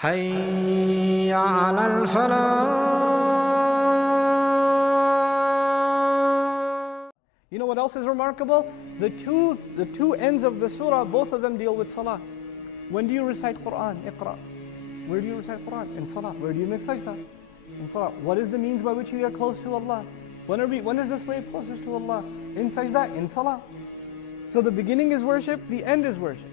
حي على الفلاح. You know what else is remarkable? The two ends of the surah, both of them deal with salah. When do you recite Quran? Iqra. Where do you recite Quran? In salah. Where do you make sajda? In salah. What is the means by which you get close to Allah? When is the slave closest to Allah? In sajda, in salah. So the beginning is worship, the end is worship.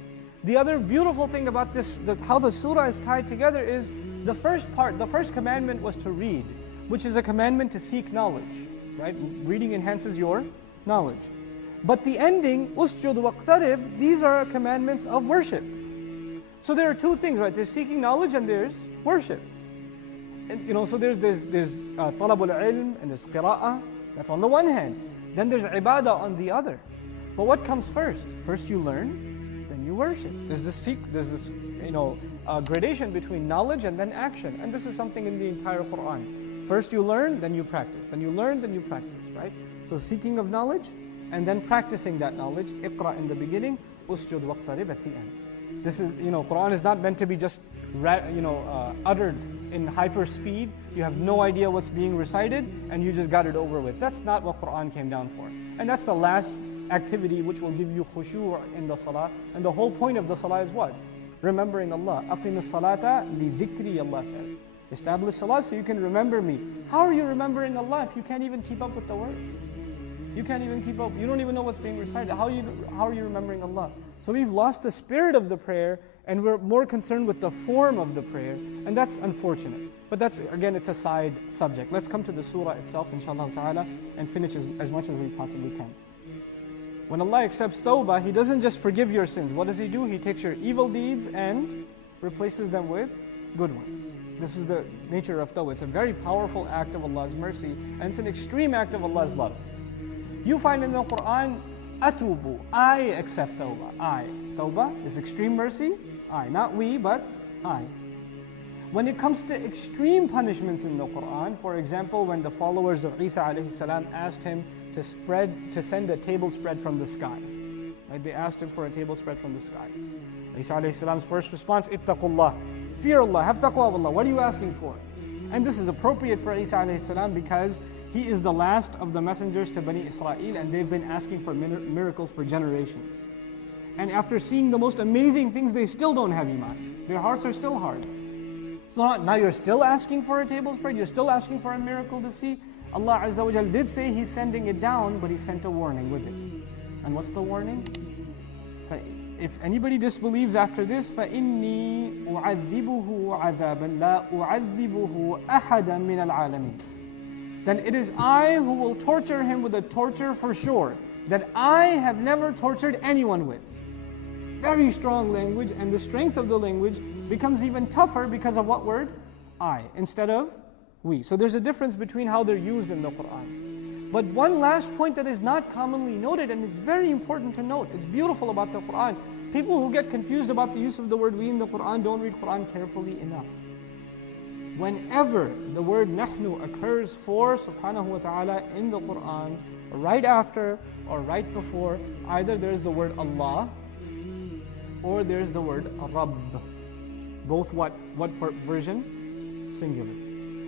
The other beautiful thing about this, how the surah is tied together, is the first part, the first commandment was to read, which is a commandment to seek knowledge, right? Reading enhances your knowledge. But the ending, usjud waqtarib, these are commandments of worship. So there are two things, right? There's seeking knowledge and there's worship. And, so there's talabul ilm and there's qira'ah. That's on the one hand. Then there's ibadah on the other. But what comes first? First you learn, then you worship. There's this gradation between knowledge and then action. And this is something in the entire Quran. First you learn, then you practice. Then you learn, then you practice, right? So seeking of knowledge and then practicing that knowledge. Iqra in the beginning, usjud waqtarib at the end. This is, Quran is not meant to be just, uttered in hyper speed. You have no idea what's being recited and you just got it over with. That's not what Quran came down for. And that's the last activity which will give you khushu' in the salah. And the whole point of the salah is what? Remembering Allah. Aqim as-salata li dhikri, Allah says. Establish salah so you can remember me. How are you remembering Allah if you can't even keep up with the word? You can't even keep up. You don't even know what's being recited. How are you remembering Allah? So we've lost the spirit of the prayer and we're more concerned with the form of the prayer. And that's unfortunate. But that's, again, it's a side subject. Let's come to the surah itself, inshallah ta'ala, and finish as much as we possibly can. When Allah accepts tawbah, He doesn't just forgive your sins. What does He do? He takes your evil deeds and replaces them with good ones. This is the nature of tawbah. It's a very powerful act of Allah's mercy, and it's an extreme act of Allah's love. You find in the Quran, atubu, I accept tawbah. I. Tawbah is extreme mercy. I. Not we, but I. When it comes to extreme punishments in the Quran, for example, when the followers of Isa alayhi salam asked him to send a table spread from the sky. Right? They asked him for a table spread from the sky. Isa alayhi salam's first response, ittaqullah. Fear Allah, have taqwa of Allah. What are you asking for? And this is appropriate for Isa alayhi salam because he is the last of the messengers to Bani Israel and they've been asking for miracles for generations. And after seeing the most amazing things, they still don't have iman. Their hearts are still hard. So now you're still asking for a table spread, you're still asking for a miracle to see. Allah Azza wa Jal did say He's sending it down, but He sent a warning with it. And what's the warning? If anybody disbelieves after this, فَإِنِّي أُعَذِّبُهُ عَذَابًا لَا أُعَذِّبُهُ أَحَدًا مِنَ الْعَالَمِينَ. Then it is I who will torture him with a torture for sure, that I have never tortured anyone with. Very strong language, and the strength of the language becomes even tougher because of what word? I, instead of we. So there's a difference between how they're used in the Quran. But one last point that is not commonly noted, and it's very important to note, it's beautiful about the Quran. People who get confused about the use of the word we in the Quran don't read Quran carefully enough. Whenever the word nahnu occurs for subhanahu wa ta'ala in the Quran, right after or right before, either there's the word Allah or there's the word Rabb. Both what version? Singular.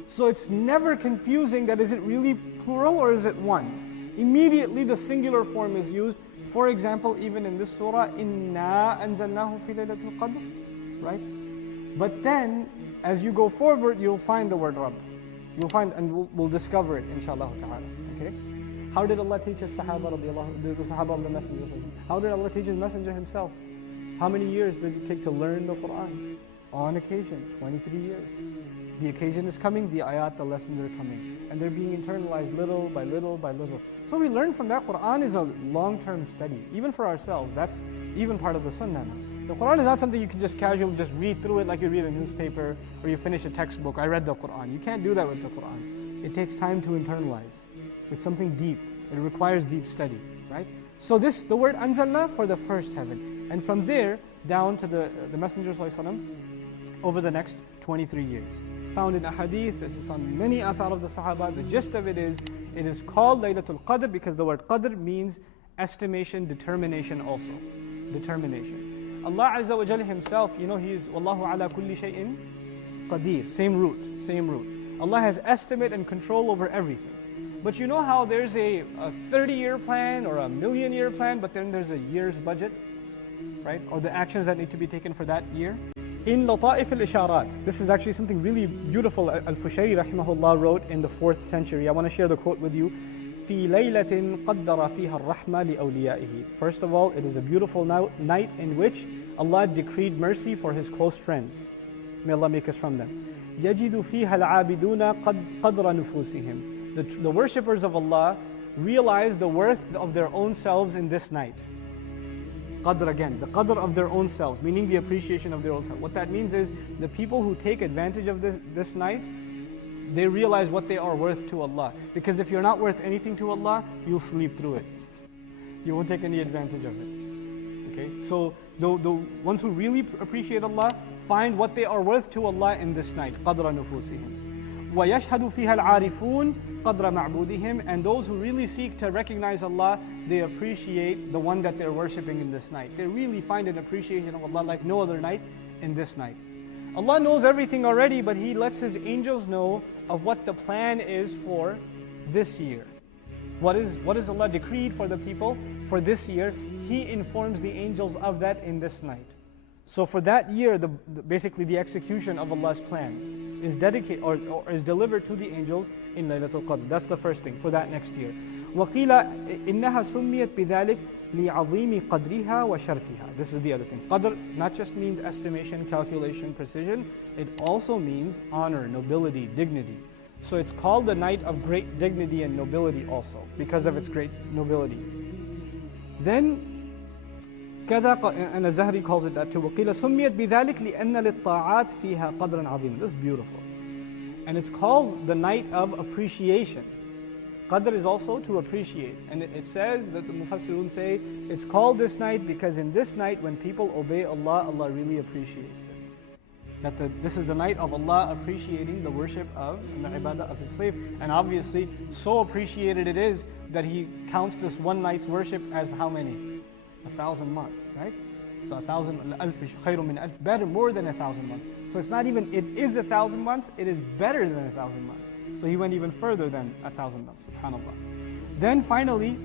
So it's never confusing that is it really plural or is it one? Immediately the singular form is used. For example, even in this surah, Inna anzalnahu fi laylatul qadr, right? But then, as you go forward, you'll find the word Rabb. You'll find, and we'll discover it, inshallah ta'ala. Okay? How did Allah teach His Sahaba, the Sahaba of the Messenger? How did Allah teach His Messenger Himself? How many years did it take to learn the Quran? On occasion, 23 years. The occasion is coming, the ayat, the lessons are coming. And they're being internalized little by little by little. So we learn from that. Quran is a long-term study, even for ourselves. That's even part of the sunnah. The Quran is not something you can just casually just read through it like you read a newspaper or you finish a textbook. I read the Quran. You can't do that with the Quran. It takes time to internalize. It's something deep. It requires deep study, right? So the word anzalna for the first heaven. And from there, down to the Messenger ﷺ over the next 23 years. Found in a hadith, this is from many athar of the Sahaba. The gist of it is called Laylatul Qadr because the word Qadr means estimation, determination also. Determination. Allah Azza wa Jalla Himself, He is Wallahu ala kulli shay'in Qadir, same root, same root. Allah has estimate and control over everything. But you know how there's a 30-year plan or a million-year plan, but then there's a year's budget, right? Or the actions that need to be taken for that year. In Lata'if al-Isharat, this is actually something really beautiful. Al-Fushayri rahimahullah wrote in the 4th century. I want to share the quote with you. في ليلة قدر فيها الرحمة لأوليائه. First of all, it is a beautiful night in which Allah decreed mercy for His close friends. May Allah make us from them. يجد فيها العابدون قدر نفوسهم. The worshippers of Allah realize the worth of their own selves in this night. Qadr again, the qadr of their own selves, meaning the appreciation of their own self. What that means is the people who take advantage of this night, they realize what they are worth to Allah. Because if you're not worth anything to Allah, you'll sleep through it. You won't take any advantage of it. Okay, so the ones who really appreciate Allah find what they are worth to Allah in this night. قَدْرَ نُفُوسِهِمْ وَيَشْهَدُ فِيهَا الْعَارِفُونَ قَدْرَ مَعْبُودِهِمْ. And those who really seek to recognize Allah, they appreciate the one that they're worshipping in this night. They really find an appreciation of Allah like no other night in this night. Allah knows everything already, but He lets His angels know of what the plan is for this year. What is Allah decreed for the people for this year? He informs the angels of that in this night. So for that year, basically the execution of Allah's plan is dedicated or is delivered to the angels in Laylatul Qadr. That's the first thing for that next year. وَقِيلَ إِنَّهَا سُمِّيَتْ بِذَلِكَ لِعَظِيمِ قَدْرِهَا وَشَرْفِهَا. This is the other thing. Qadr not just means estimation, calculation, precision. It also means honor, nobility, dignity. So it's called the night of great dignity and nobility also, because of its great nobility. Then, كذا, and Al-Zahri calls it that too. وَقِيلَ سُمِّيَتْ بِذَلِكَ لِأَنَّ لِلطَّاعَاتِ فِيهَا قَدْرًا عَظِيمًا. This is beautiful. And it's called the night of appreciation. Qadr is also to appreciate. And it says that the Mufassirun say, it's called this night because in this night when people obey Allah, Allah really appreciates it. That this is the night of Allah appreciating the worship of and the ibadah of His slave. And obviously, so appreciated it is that He counts this one night's worship as how many? 1,000 months, right? So 1,000, خير من ألف, better, more than 1,000 months. So it's not even, it is 1,000 months, it is better than 1,000 months. So He went even further than 1,000 months, subhanAllah. Then finally,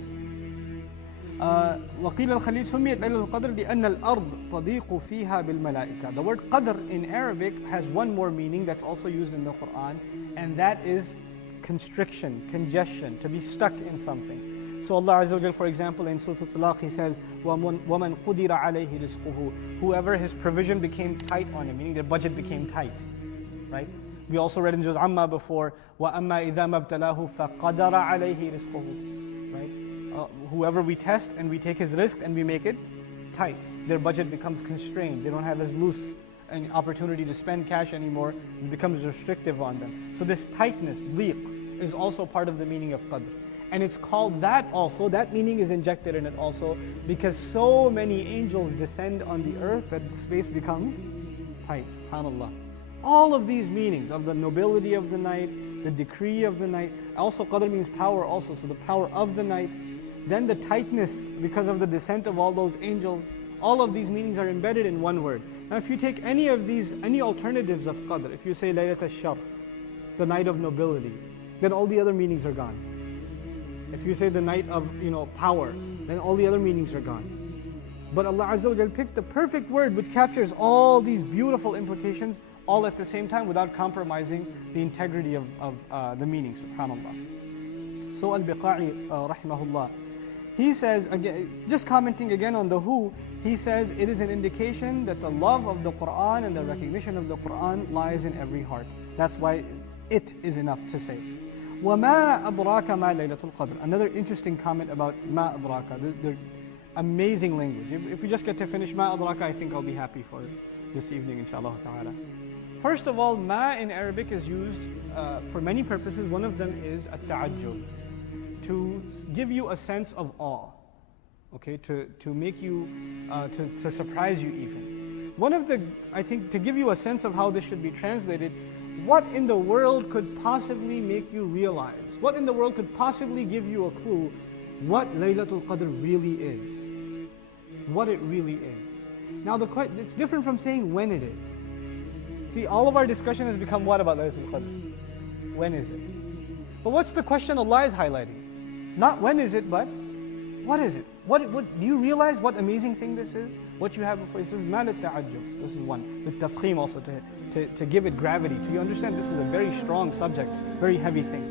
وَقِيلَ الْخَلِيلُ سُمِّيَتْ لَيْلَةُ الْقَدْرِ لِأَنَّ الْأَرْض تَضِيقُ فِيهَا بِالْمَلَائِكَةِ. The word qadr in Arabic has one more meaning that's also used in the Quran, and that is constriction, congestion, to be stuck in something. So Allah Azza wa Jal, for example, in Surah Al-Talaq, He says, وَمَنْ قُدِرَ عَلَيْهِ رِزْقُهُ. Whoever his provision became tight on him, meaning their budget became tight, right? We also read in Juz Amma before, وَأَمَّا إِذَا مَبْتَلَاهُ فَقَدَرَ عَلَيْهِ رِزْقُهُ. Right? Whoever we test and we take his risk and we make it tight, their budget becomes constrained. They don't have as loose an opportunity to spend cash anymore. It becomes restrictive on them. So this tightness, liq, is also part of the meaning of qadr. And it's called that also, that meaning is injected in it also, because so many angels descend on the earth that space becomes tight, subhanAllah. All of these meanings of the nobility of the night, the decree of the night, also qadr means power also, so the power of the night, then the tightness because of the descent of all those angels, all of these meanings are embedded in one word. Now if you take any of these, any alternatives of qadr, if you say Laylat al-Sharf, the night of nobility, then all the other meanings are gone. If you say the night of power, then all the other meanings are gone. But Allah Azza wa Jal picked the perfect word which captures all these beautiful implications all at the same time without compromising the integrity of the meaning, subhanAllah. So Al-Biqa'i rahimahullah, he says, again, just commenting again on the who, he says it is an indication that the love of the Quran and the recognition of the Quran lies in every heart. That's why it is enough to say. وَمَا أَدْرَاكَ مَا لَيْلَةُ الْقَدْرِ. Another interesting comment about مَا أَدْرَاكَ, the amazing language. If we just get to finish مَا أَدْرَاكَ, I think I'll be happy for this evening, inshallah ta'ala. First of all, ma in Arabic is used for many purposes. One of them is at-ta'ajjub, to give you a sense of awe, okay, to make you, to surprise you even. One of the, I think, to give you a sense of how this should be translated, what in the world could possibly make you realize, what in the world could possibly give you a clue what Laylatul Qadr really is, what it really is. Now it's different from saying when it is. See, all of our discussion has become what about Laylatul Qadr? When is it? But what's the question Allah is highlighting? Not when is it, but what is it? What do you realize what amazing thing this is? What you have before you? This is ma lit-ta'ajjub. This is one. With tafkhim also, to give it gravity. To you understand this is a very strong subject, very heavy thing.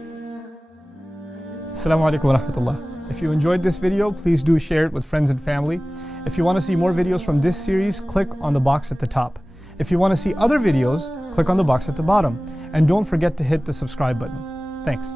Assalamu alaikum wa rahmatullah. If you enjoyed this video, please do share it with friends and family. If you want to see more videos from this series, click on the box at the top. If you want to see other videos, click on the box at the bottom. And don't forget to hit the subscribe button. Thanks.